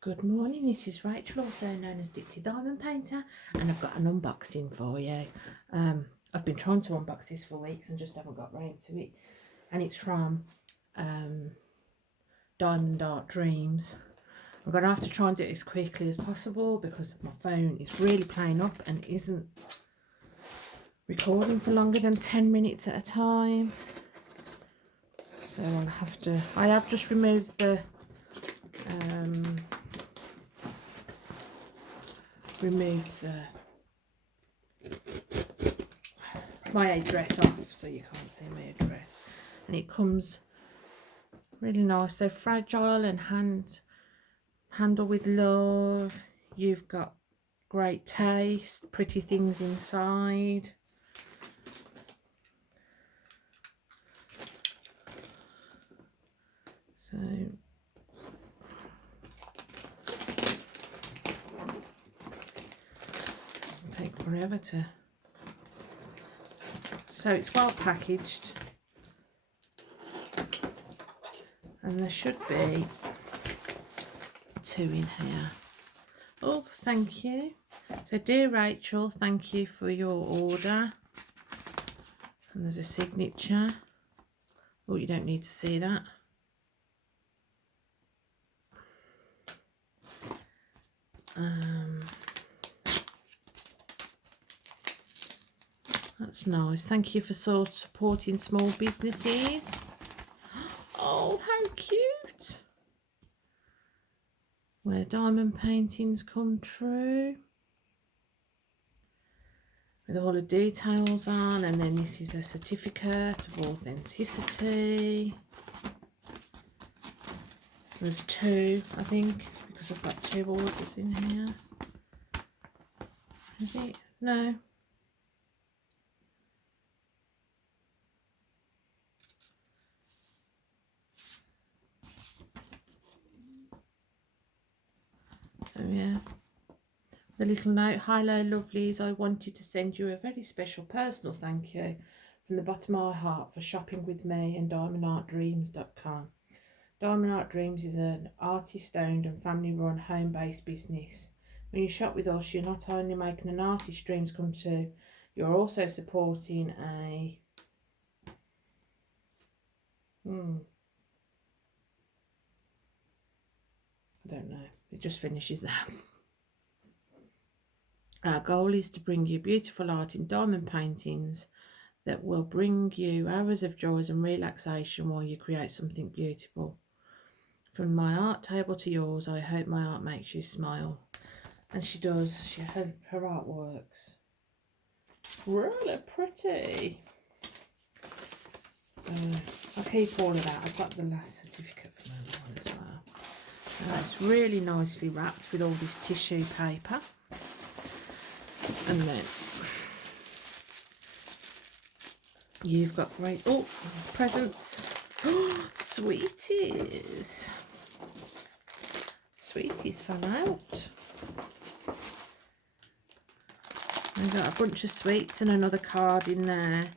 Good morning, this is Rachel, also known as Dixie Diamond Painter, and I've got an unboxing for you. I've been trying to unbox this for weeks and just haven't got round to it, and it's from Diamond Art Dreams. I'm going to have to try and do it as quickly as possible because my phone is really playing up and isn't recording for longer than 10 minutes at a time. So I have just removed the my address off so you can't see my address, and it comes really nice, so fragile and handle with love. You've got great taste, pretty things inside. So it'll take forever to, so it's well packaged, and there should be 2 in here. Oh, thank you. So, dear Rachel, thank you for your order. And there's a signature. Oh, you don't need to see that. That's nice. Thank you for supporting small businesses. Oh, how cute. Where diamond paintings come true. With all the details on, and then this is a certificate of authenticity. There's 2, I think, because I've got 2 orders in here. Is it? No. So yeah, the little note: hi, low lovelies, I wanted to send you a very special personal thank you from the bottom of my heart for shopping with me and diamondartdreams.com. Diamond Art Dreams is an artist-owned and family-run home-based business. When you shop with us, you're not only making an artist's dreams come true, you're also supporting a I don't know, it just finishes that. Our goal is to bring you beautiful art in diamond paintings that will bring you hours of joys and relaxation while you create something beautiful. From my art table to yours, I hope my art makes you smile. And she does. Her art works really pretty. So I'll keep all of that. I've got the last certificate from her one as well. And it's really nicely wrapped with all this tissue paper. And then you've got great, oh, there's presents. Oh, sweeties. Sweeties fell out. I've got a bunch of sweets and another card in there.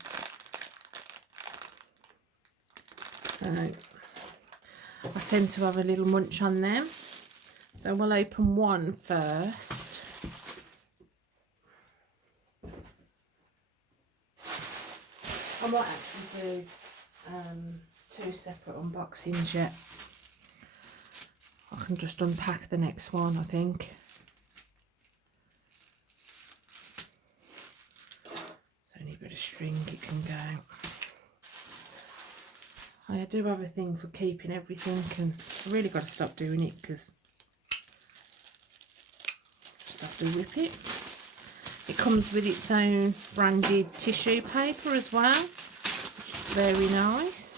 So I tend to have a little munch on them. So we'll open one first. I might actually do 2 separate unboxings yet. I can just unpack the next one, I think. It's only a bit of string it can go. I do have a thing for keeping everything, and I really got to stop doing it because I just have to rip it. It comes with its own branded tissue paper as well. Very nice.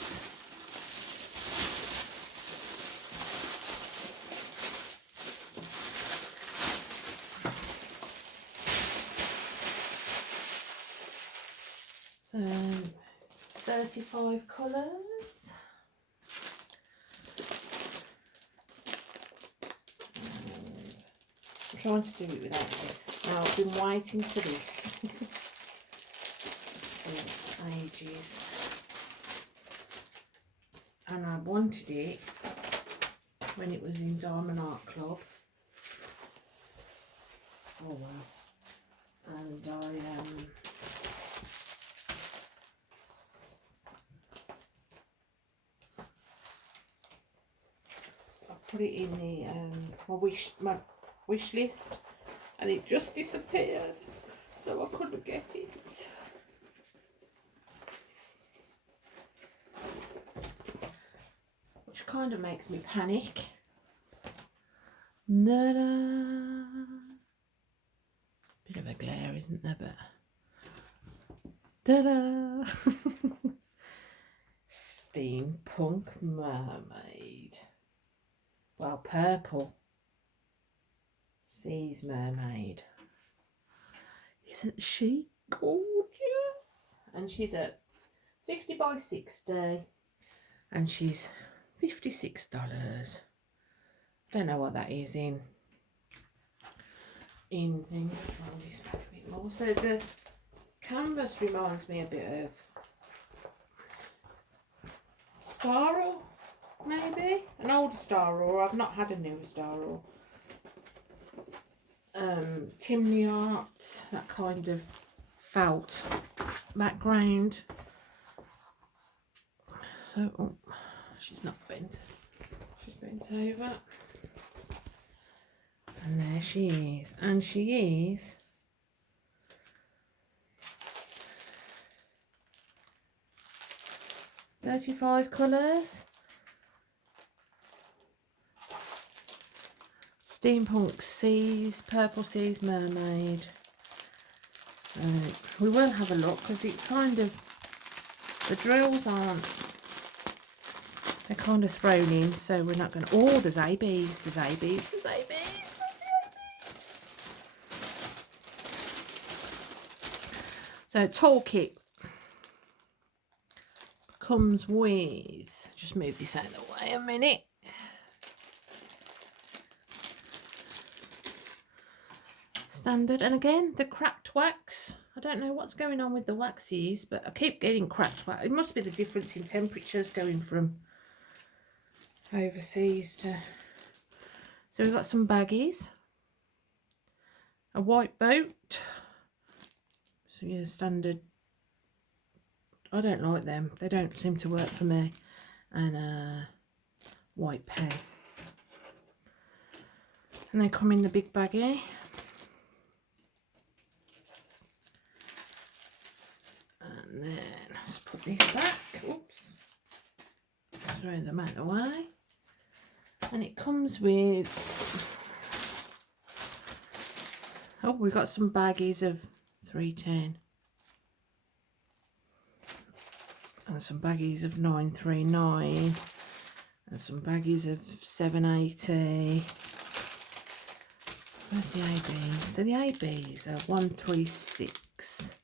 So 35 colours. I'm trying to do it without it. Now, I've been waiting for this for ages, and I wanted it when it was in Diamond Art Club, Oh well. And I put it in the my wish list, and it just disappeared, so I couldn't get it. Which kind of makes me panic. Da-da. Bit of a glare, isn't there? But ta-da! Steampunk mermaid. Well, purple. Seas mermaid. Isn't she gorgeous? And she's at 50 by 60. And she's $56. Don't know what that is in thing. Roll this back a bit more. So the canvas reminds me a bit of Starro, maybe an older Starro. I've not had a newer Starro. Timney Art, that kind of felt background. So oh, she's not bent. She's bent over. And there she is. And she is $35 colours. Steampunk Seas, Purple Seas Mermaid. We will have a look because it's kind of, the drills aren't, they're kind of thrown in, so we're not going to, oh, there's ABs, there's ABs, there's ABs, there's the ABs. So toolkit comes with, just move this out of the way a minute. Standard, and again the cracked wax. I don't know what's going on with the waxes, but I keep getting cracked wax. It must be the difference in temperatures going from overseas to. So we've got some baggies, a white boat. So yeah, standard. I don't like them. They don't seem to work for me. And a white pen. And they come in the big baggie. And then let's put these back. Oops. Throw them out of the way. And it comes with, oh, we've got some baggies of 310. And some baggies of 939. And some baggies of 780. Where's the ABs? So the ABs are 136.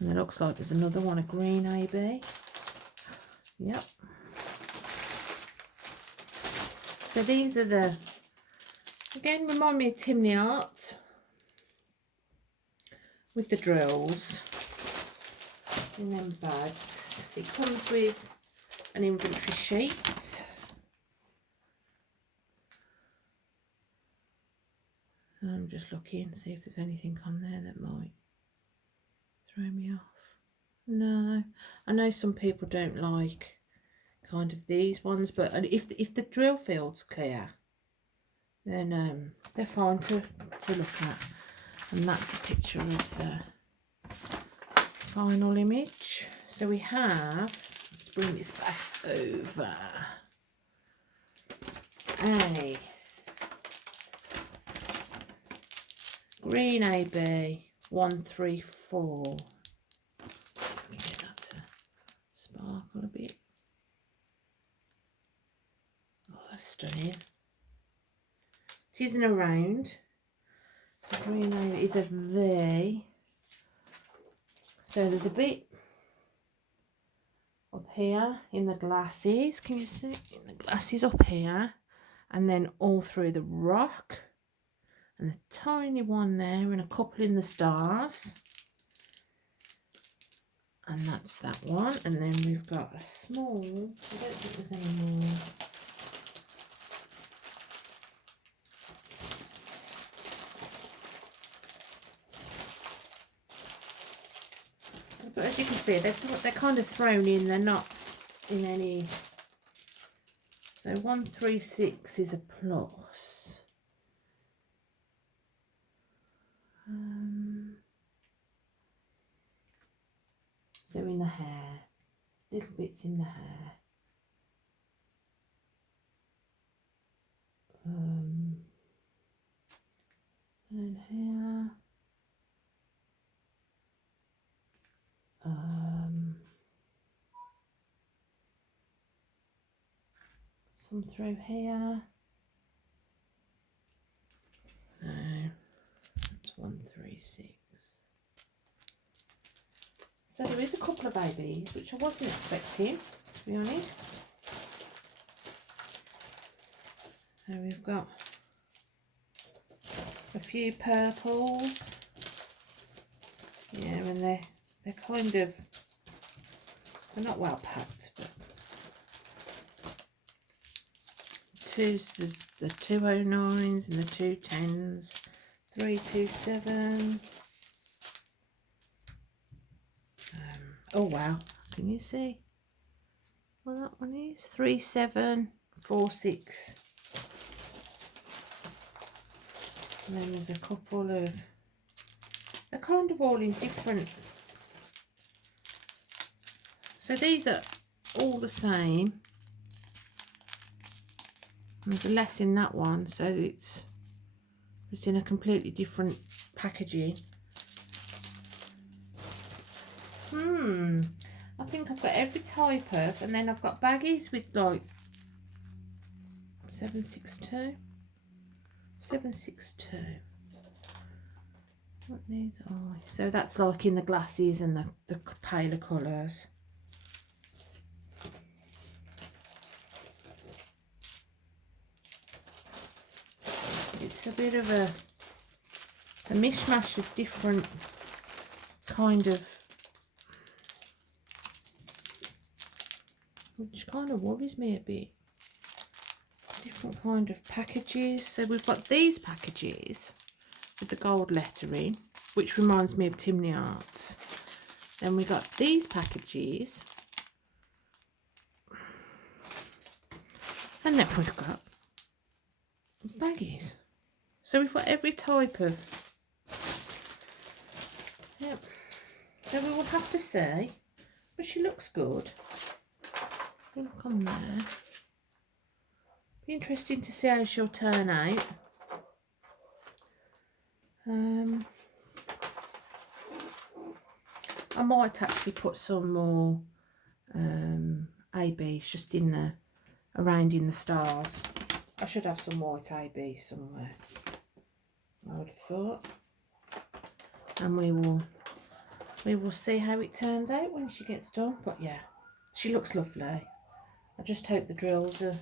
And it looks like there's another one, a green AB. Yep. So these are the, again, remind me of Timney Art with the drills in them bags. It comes with an inventory sheet. And I'm just looking to see if there's anything on there that might throw me off. No, I know some people don't like kind of these ones, but if the drill field's clear, then they're fine to look at. And that's a picture of the final image. So we have, let's bring this back over, a green AB 134. Let me get that to sparkle a bit. Oh, that's stunning. It isn't a round. The green AB is a V. So there's a bit up here in the glasses. Can you see? In the glasses up here. And then all through the rock. And a tiny one there and a couple in the stars. And that's that one. And then we've got a small, I don't think there's any more. But as you can see, they're kind of thrown in. They're not in any. So 136 is a plus. So in the hair, little bits in the hair. And here. Some through here. So that's 136. So there is a couple of babies, which I wasn't expecting, to be honest. So we've got a few purples. Yeah, and they're kind of, they're not well packed, but the 209s and the 210s, 327. Oh wow, can you see what that one is? 3746. And then there's a couple of, they're kind of all in different. So these are all the same. There's less in that one, so it's in a completely different packaging. I think I've got every type of, and then I've got baggies with like 762. What these are? So that's like in the glasses and the paler colours. It's a bit of a mishmash of different kind of, which kind of worries me a bit. Different kind of packages. So we've got these packages with the gold lettering, which reminds me of Timney Arts. Then we got these packages, and then we've got baggies. So we've got every type of. Yep. So we will have to say, but she looks good. Look on there. Be interesting to see how she'll turn out. I might actually put some more ABs just in the around in the stars. I should have some white ABs somewhere, I would have thought. And we will see how it turns out when she gets done. But yeah, she looks lovely. I just hope the drills are.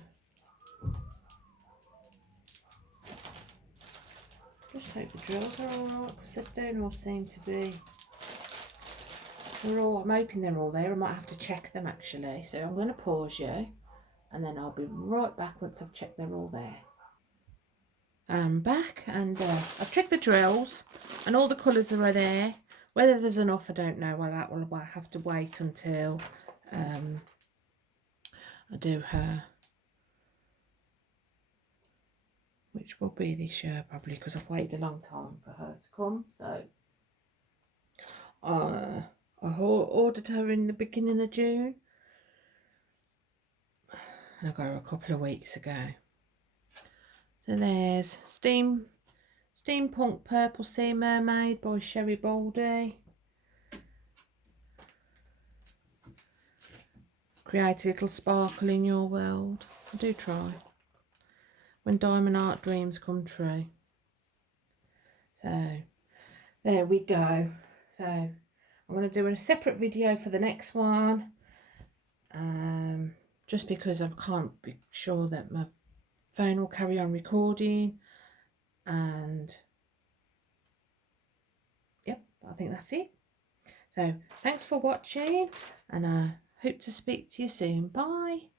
Just hope the drills are alright, because they don't all seem to be. They're all. I'm hoping they're all there. I might have to check them actually. So I'm going to pause you, and then I'll be right back once I've checked they're all there. I'm back, and I've checked the drills, and all the colours are there. Whether there's enough, I don't know. Well, that will have to wait until I do her, which will be this year probably, because I've waited a long time for her to come. So I ordered her in the beginning of June, and I got her a couple of weeks ago. So there's Steampunk Purple Sea Mermaid by Sherry Baldy. Create a little sparkle in your world. I do try. When Diamond Art Dreams Come True. So there we go. So I'm going to do a separate video for the next one. Just because I can't be sure that my phone will carry on recording. And yep, I think that's it. So thanks for watching, and I hope to speak to you soon. Bye.